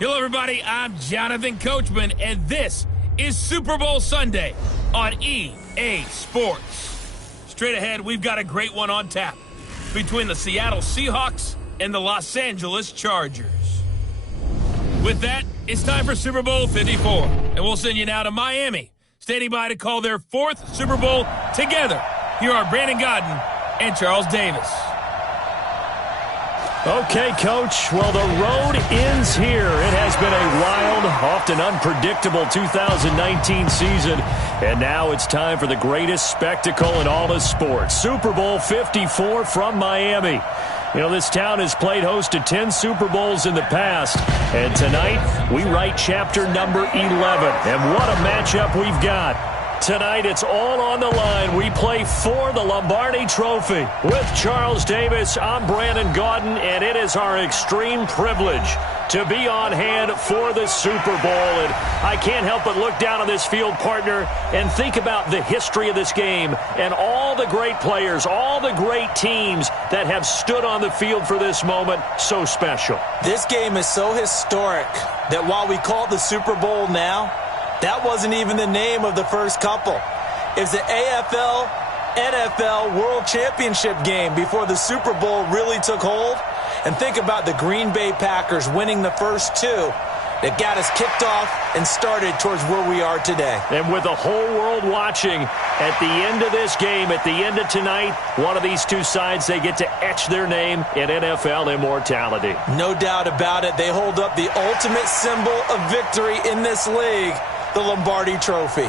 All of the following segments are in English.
Hello, everybody. I'm Jonathan Coachman, and this is Super Bowl Sunday on EA Sports. Straight ahead, we've got a great one on tap between the Seattle Seahawks and the Los Angeles Chargers. With that, it's time for Super Bowl 54, and we'll send you now to Miami, standing by to call their fourth Super Bowl together. Here are Brandon Godden and Charles Davis. Okay, Coach. Well, the road ends here. It has been a wild, often unpredictable 2019 season, and now it's time for the greatest spectacle in all of sports. Super Bowl 54 from Miami. You know, this town has played host to 10 Super Bowls in the past, and tonight we write chapter number 11. And what a matchup we've got. Tonight, it's all on the line. We play for the Lombardi Trophy. With Charles Davis, I'm Brandon Godden, and it is our extreme privilege to be on hand for the Super Bowl. And I can't help but look down on this field, partner, and think about the history of this game and all the great players, all the great teams that have stood on the field for this moment. So special. This game is so historic that while we call it the Super Bowl now, that wasn't even the name of the first couple. It was the AFL-NFL World Championship game before the Super Bowl really took hold. And think about the Green Bay Packers winning the first two that got us kicked off and started towards where we are today. And with the whole world watching, at the end of this game, at the end of tonight, one of these two sides, they get to etch their name in NFL immortality. No doubt about it. They hold up the ultimate symbol of victory in this league, the Lombardi Trophy.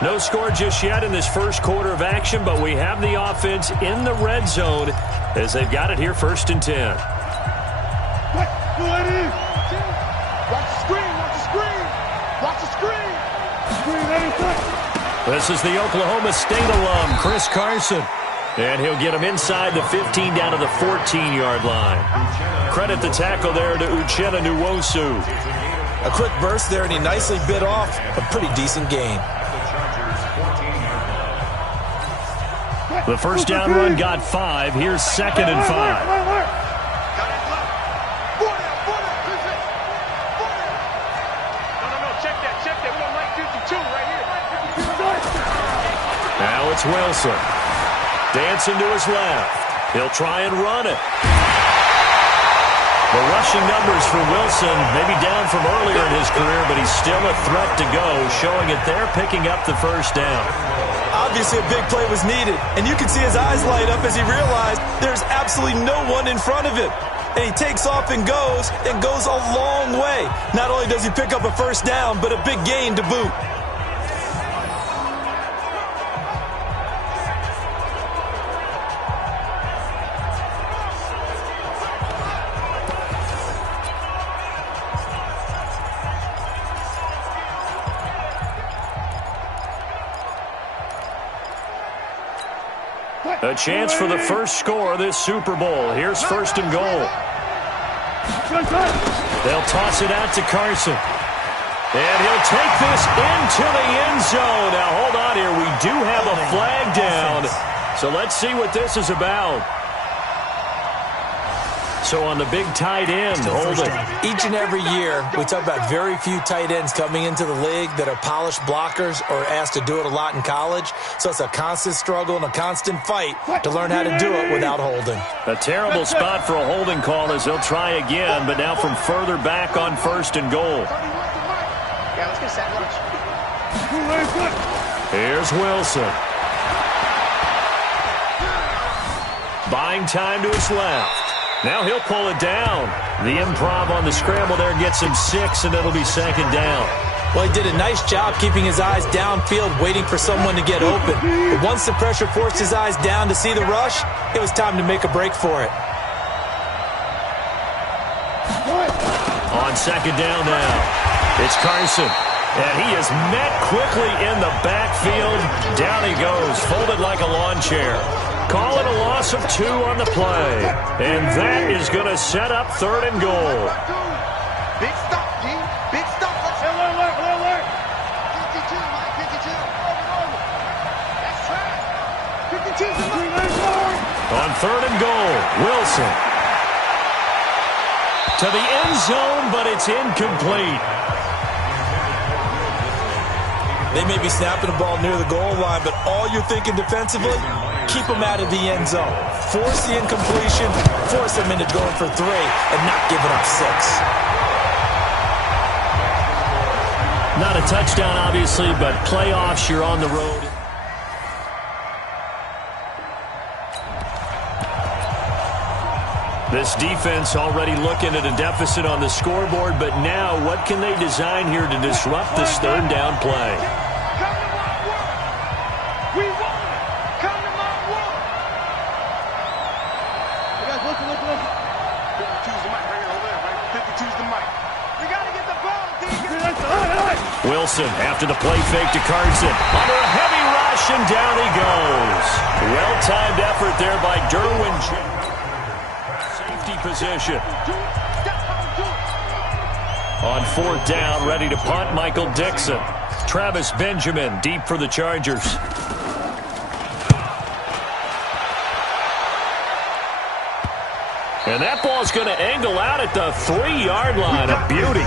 No score just yet in this first quarter of action, but we have the offense in the red zone as they've got it here 1st and 10. Watch the screen, watch the screen, watch the screen. This is the Oklahoma State alum, Chris Carson. And he'll get him inside the 15 down to the 14-yard line. Credit the tackle there to Uchenna Nwosu. A quick burst there, and he nicely bit off a pretty decent gain. The first down run got 5. Here's 2nd and 5. Now it's Wilson. Dancing to his left. He'll try and run it. The rushing numbers for Wilson may be down from earlier in his career, but he's still a threat to go, showing it there, picking up the first down. Obviously, a big play was needed, and you can see his eyes light up as he realized there's absolutely no one in front of him. And he takes off and goes a long way. Not only does he pick up a first down, but a big gain to boot. A chance for the first score of this Super Bowl. Here's 1st and goal. They'll toss it out to Carson. And he'll take this into the end zone. Now, hold on here. We do have a flag down. So let's see what this is about. So on the big tight end, holding. Each and every year, we talk about very few tight ends coming into the league that are polished blockers or asked to do it a lot in college. So it's a constant struggle and a constant fight to learn how to do it without holding. A terrible spot for a holding call as they'll try again, but now from further back on 1st and goal. Yeah, let's get set. Here's Wilson. Buying time to his left. Now he'll pull it down. The improv on the scramble there gets him 6, and it'll be 2nd down. Well, he did a nice job keeping his eyes downfield, waiting for someone to get open. But once the pressure forced his eyes down to see the rush, it was time to make a break for it. On second down now, it's Carson. And he is met quickly in the backfield. Down he goes, folded like a lawn chair. Call it a loss of 2 on the play. And that is going to set up 3rd and goal. Big stop, G. Big stop. Alert. 52, Mike. 52. Over. That's track. 52. On 3rd and goal, Wilson. To the end zone, but it's incomplete. They may be snapping the ball near the goal line, but all you're thinking defensively, keep them out of the end zone. Force the incompletion, force them into going for 3, and not giving up 6. Not a touchdown, obviously, but playoffs, you're on the road. This defense already looking at a deficit on the scoreboard, but now what can they design here to disrupt this 3rd down play? Come to my work. We want it. Come to my work. You guys, listen. 52's the mic right here over there, right? 52's the mic. We got to get the ball, D. Wilson after the play fake to Carson. Under a heavy rush, and down he goes. Well-timed effort there by Derwin James. Position. On 4th down, ready to punt, Michael Dixon. Travis Benjamin deep for the Chargers. And that ball's going to angle out at the 3-yard line. A beauty.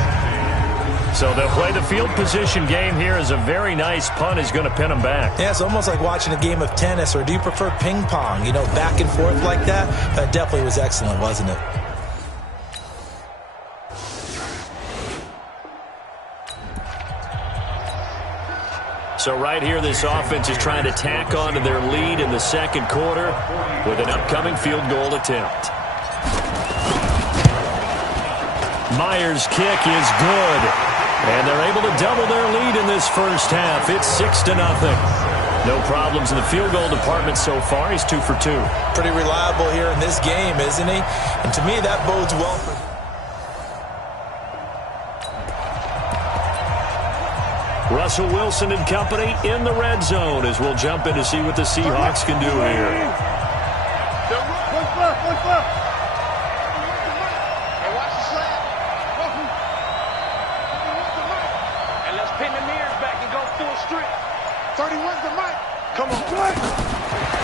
So they'll play the field position game here as a very nice punt is going to pin them back. Yeah, it's almost like watching a game of tennis, or do you prefer ping pong? You know, back and forth like that? That definitely was excellent, wasn't it? So right here, this offense is trying to tack on to their lead in the 2nd quarter with an upcoming field goal attempt. Myers' kick is good. And they're able to double their lead in this first half. It's 6-0. No problems in the field goal department so far. He's 2 for 2. Pretty reliable here in this game, isn't he? And to me, that bodes well for... Russell Wilson and company in the red zone as we'll jump in to see what the Seahawks can do here.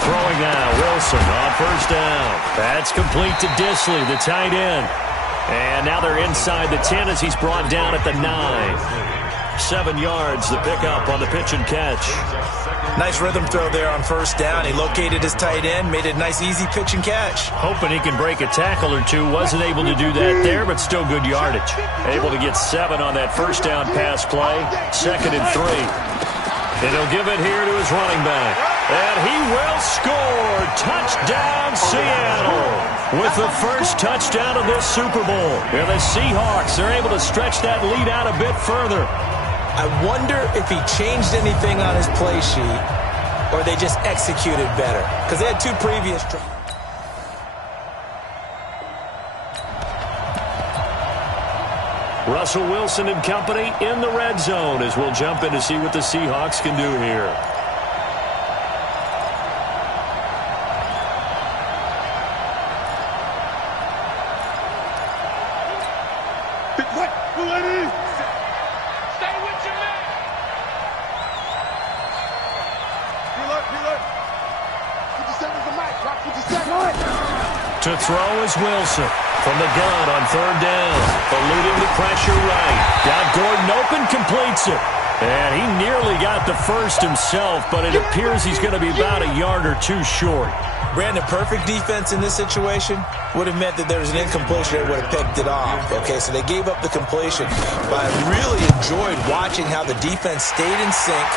Throwing now, Wilson on 1st down. That's complete to Disley, the tight end. And now they're inside the 10 as he's brought down at the 9. 7 yards, the pickup on the pitch and catch. Nice rhythm throw there on 1st down. He located his tight end, made it a nice easy pitch and catch. Hoping he can break a tackle or two. Wasn't able to do that there, but still good yardage. Able to get 7 on that 1st down pass play. 2nd and 3. And he'll give it here to his running back. And he will score. Touchdown, Seattle. With the first touchdown of this Super Bowl. And the Seahawks are able to stretch that lead out a bit further. I wonder if he changed anything on his play sheet or they just executed better. Because they had 2 previous tries. Russell Wilson and company in the red zone as we'll jump in to see what the Seahawks can do here. To throw is Wilson from the gun on 3rd down. Eluding the pressure right. Got Gordon open, completes it. And he nearly got the first himself, but it appears he's going to be about a yard or 2 short. Brandon, perfect defense in this situation would have meant that there was an incompletion that would have picked it off. Okay, so they gave up the completion. But I really enjoyed watching how the defense stayed in sync,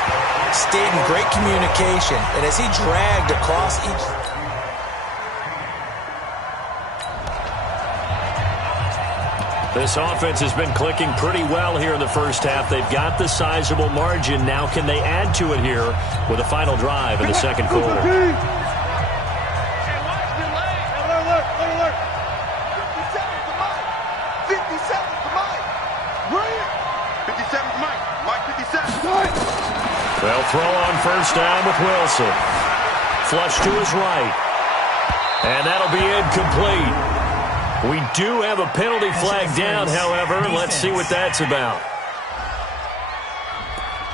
stayed in great communication, and as he dragged across each... This offense has been clicking pretty well here in the first half. They've got the sizable margin. Now can they add to it here with a final drive in the second quarter? They'll throw on first down with Wilson. Flush to his right. And that'll be incomplete. We do have a penalty flag down, however. Let's see what that's about.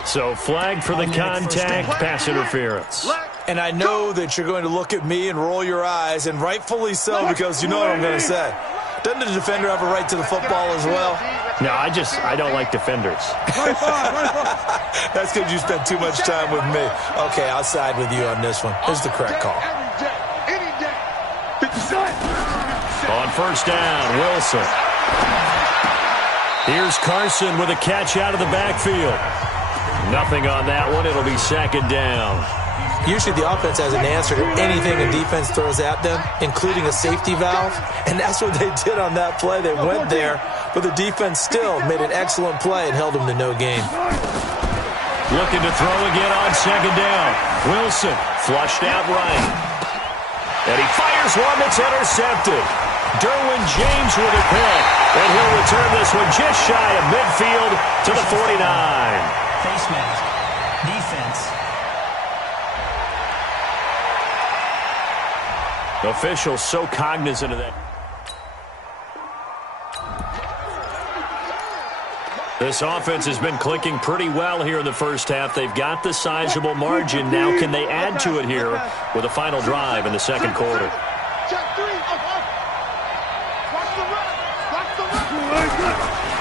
So flag for the contact, pass interference. And I know that you're going to look at me and roll your eyes, and rightfully so, because you know what I'm going to say. Doesn't the defender have a right to the football as well? No, I don't like defenders. That's because you spent too much time with me. Okay, I'll side with you on this one. Here's the correct call. On first down, Wilson. Here's Carson with a catch out of the backfield. Nothing on that one. It'll be second down. Usually the offense has an answer to anything a defense throws at them, including a safety valve. And that's what they did on that play. They went there, but the defense still made an excellent play and held them to no gain. Looking to throw again on second down. Wilson flushed out right. And he fires one that's intercepted. Derwin James with a pick. And he'll return this one just shy of midfield to the 49. Face mask. Defense. Officials so cognizant of that. This offense has been clicking pretty well here in the first half. They've got the sizable margin. Now can they add to it here with a final drive in the second quarter?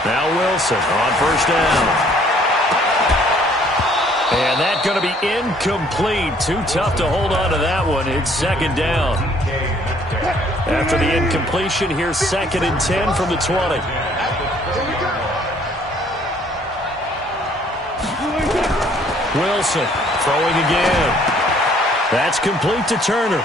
Now Wilson on first down. And that's going to be incomplete. Too tough to hold on to that one. It's second down. After the incompletion, here's second and 10 from the 20. Wilson throwing again. That's complete to Turner.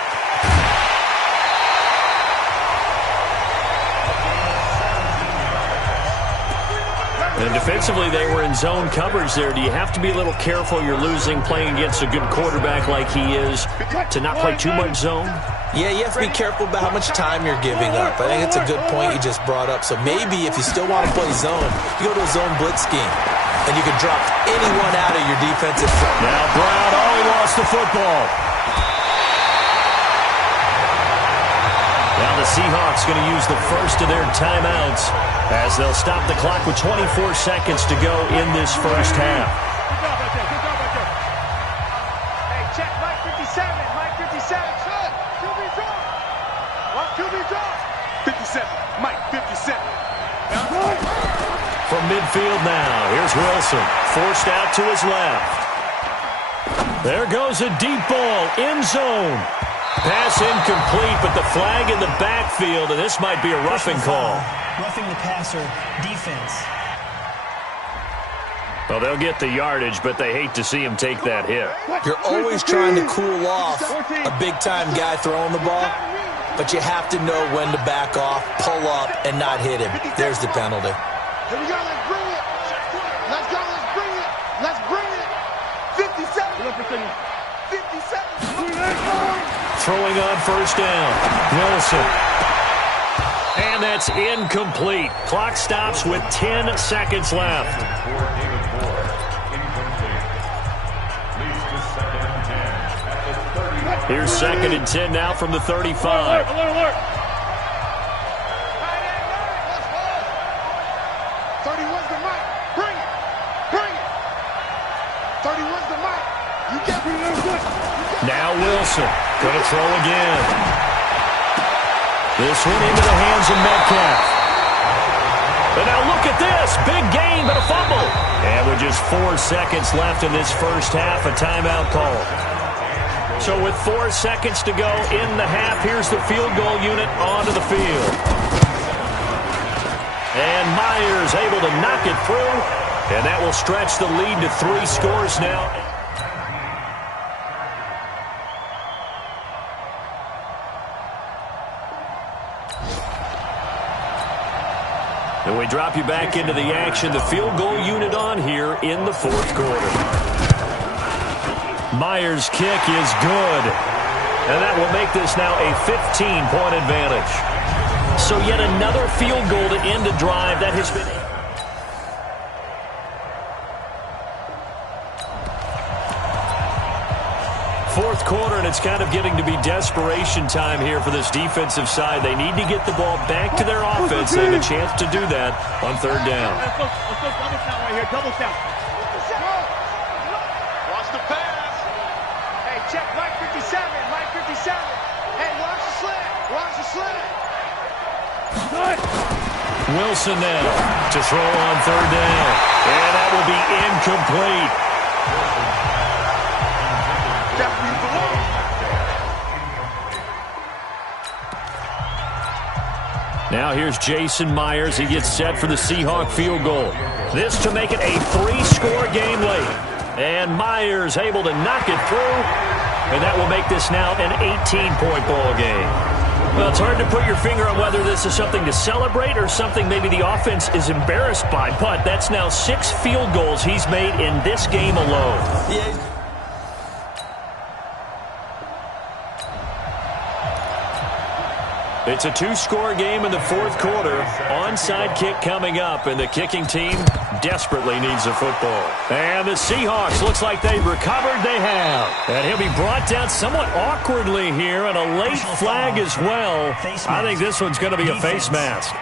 And defensively, they were in zone coverage there. Do you have to be a little careful? You're losing playing against a good quarterback like he is to not play too much zone? Yeah, you have to be careful about how much time you're giving up. I think it's a good point you just brought up. So maybe if you still want to play zone, you go to a zone blitz scheme, and you can drop anyone out of your defensive front. Now Brown, he lost the football. Now the Seahawks going to use the first of their timeouts as they'll stop the clock with 24 seconds to go in this first half. Hey, check Mike 57. Mike 57. QB's on. What? QB's on. 57. Mike 57. From midfield now, here's Wilson. Forced out to his left. There goes a deep ball, end zone. Pass incomplete, but the flag in the backfield, and this might be a roughing call. Roughing the passer, defense. Well, they'll get the yardage, but they hate to see him take that hit. You're always trying to cool off a big-time guy throwing the ball, but you have to know when to back off, pull up, and not hit him. There's the penalty. Here we go. Let's bring it. Let's go. Let's bring it. Let's bring it. 57. 57. Throwing on first down. Wilson. And that's incomplete. Clock stops with 10 seconds left. Here's second and 10 now from the 35. Alert. 31's the mic. Bring it. 31's the mic. You get me. Now Wilson. Going to throw again. This one into the hands of Metcalf. And now look at this. Big gain, but a fumble. And with just 4 seconds left in this first half, a timeout call. So with 4 seconds to go in the half, here's the field goal unit onto the field. And Myers able to knock it through. And that will stretch the lead to 3 scores now. And we drop you back into the action. The field goal unit on here in the fourth quarter. Myers' kick is good. And that will make this now a 15-point advantage. So yet another field goal to end a drive that has been... Fourth quarter, and it's kind of getting to be desperation time here for this defensive side. They need to get the ball back to their offense. They have a chance to do that on third down. Let's go double count right here. Double count. Watch the pass. Hey, check Mike 57. Mike 57. Hey, watch the slant. Watch the slant. Wilson now to throw on third down. And that will be incomplete. Now here's Jason Myers. He gets set for the Seahawk field goal. This to make it a 3-score game late. And Myers able to knock it through. And that will make this now an 18-point ball game. Well, it's hard to put your finger on whether this is something to celebrate or something maybe the offense is embarrassed by. But that's now 6 field goals he's made in this game alone. Yeah. It's a 2-score game in the fourth quarter. Onside kick coming up, and the kicking team desperately needs a football. And the Seahawks, looks like they've recovered. They have. And he'll be brought down somewhat awkwardly here, and a late flag as well. I think this one's going to be a face mask.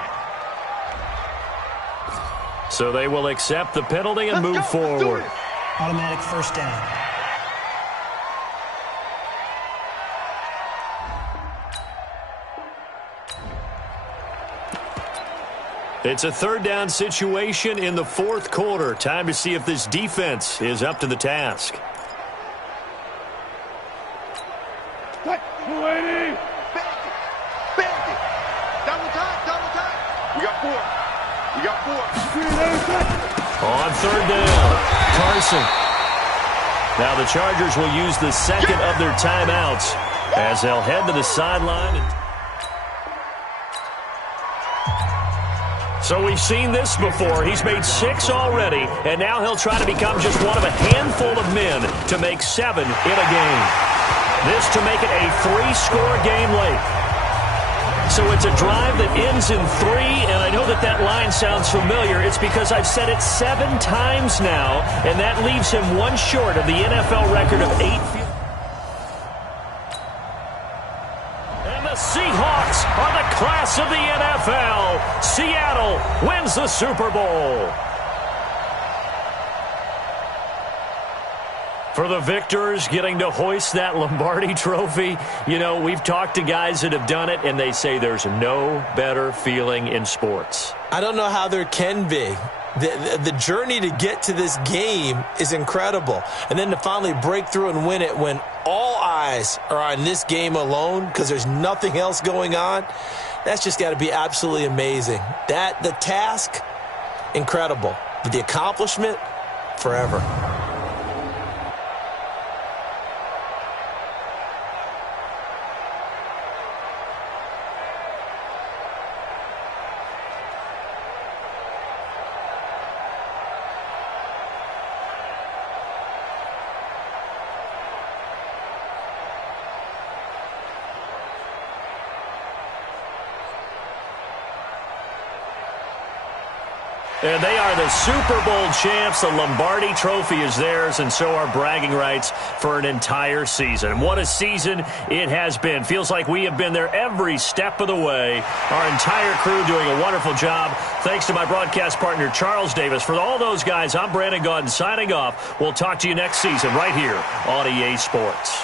So they will accept the penalty and move forward. Automatic first down. It's a third down situation in the fourth quarter. Time to see if this defense is up to the task. What? 280. Bend it. Double time. We got 4. On third down, Carson. Now the Chargers will use the second of their timeouts as they'll head to the sideline. So we've seen this before. He's made 6 already, and now he'll try to become just one of a handful of men to make 7 in a game. This to make it a 3-score game late. So it's a drive that ends in 3, and I know that line sounds familiar. It's because I've said it 7 times now, and that leaves him 1 short of the NFL record of 8 field. Seahawks are the class of the NFL. Seattle wins the Super Bowl. For the victors, getting to hoist that Lombardi trophy, you know, we've talked to guys that have done it, and they say there's no better feeling in sports. I don't know how there can be. The journey to get to this game is incredible. And then to finally break through and win it when all eyes are on this game alone because there's nothing else going on, that's just got to be absolutely amazing. The task, incredible. But the accomplishment, forever. And they are the Super Bowl champs. The Lombardi Trophy is theirs, and so are bragging rights for an entire season. What a season it has been. Feels like we have been there every step of the way. Our entire crew doing a wonderful job. Thanks to my broadcast partner, Charles Davis. For all those guys, I'm Brandon Gaudin signing off. We'll talk to you next season right here on EA Sports.